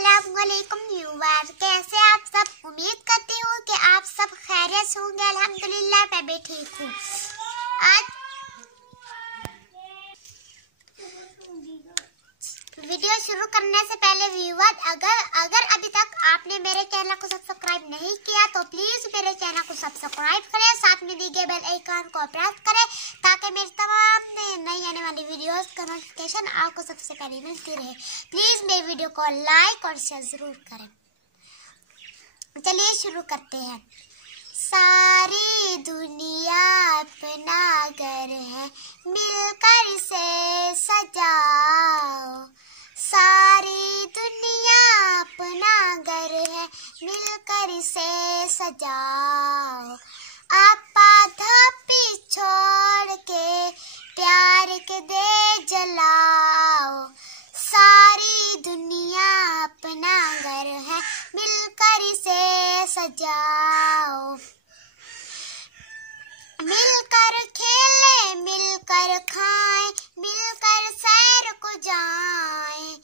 अस्सलामुअलैकुम व्यूअर्स, कैसे आप सब। उम्मीद करती हूँ कि आप सब खैरियत से होंगे। अल्हम्दुलिल्लाह मैं भी ठीक हूँ। आज वीडियो शुरू करने से पहले व्यूअर, अगर अभी तक आपने मेरे चैनल को सब्सक्राइब नहीं किया तो प्लीज मेरे चैनल को सब्सक्राइब करें, साथ में दी गए बेल आइकन को प्रेस करें ताकि मेरी तमाम नई आने वाली वीडियोस का नोटिफिकेशन आपको सबसे पहले मिलती रहे। प्लीज मेरी वीडियो को लाइक और शेयर जरूर करें। चलिए शुरू करते हैं। सारी दुनिया अपना घर है, मिलकर इसे सजाओ। सारी दुनिया अपना घर है, मिलकर इसे सजाओ। आपा धप्पी छोड़ के प्यार के दे जलाओ। सारी दुनिया अपना घर है, मिलकर इसे सजाओ। मिलकर खेले, मिलकर खाएं, मिलकर सैर को जाएं।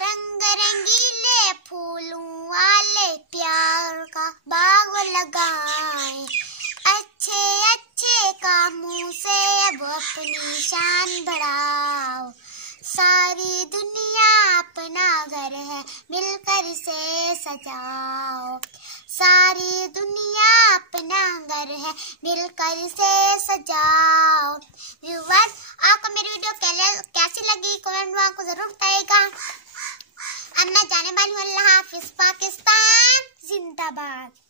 रंग रंगीले फूलों वाले प्यार का बाग लगाएं। अच्छे अच्छे कामों से अब अपनी शान बढ़ाओ। सारी दुनिया अपना घर है, मिलकर इसे सजाओ। सारी दुनिया अपना घर है, मिलकर इसे सजाओ। व्यूअर्स, आपको मेरी वीडियो कैसी लगी कमेंट में आपको जरूर बताइएगा। अब मैं जाने वाली हूँ। अल्लाह हाफिज। पाकिस्तान जिंदाबाद।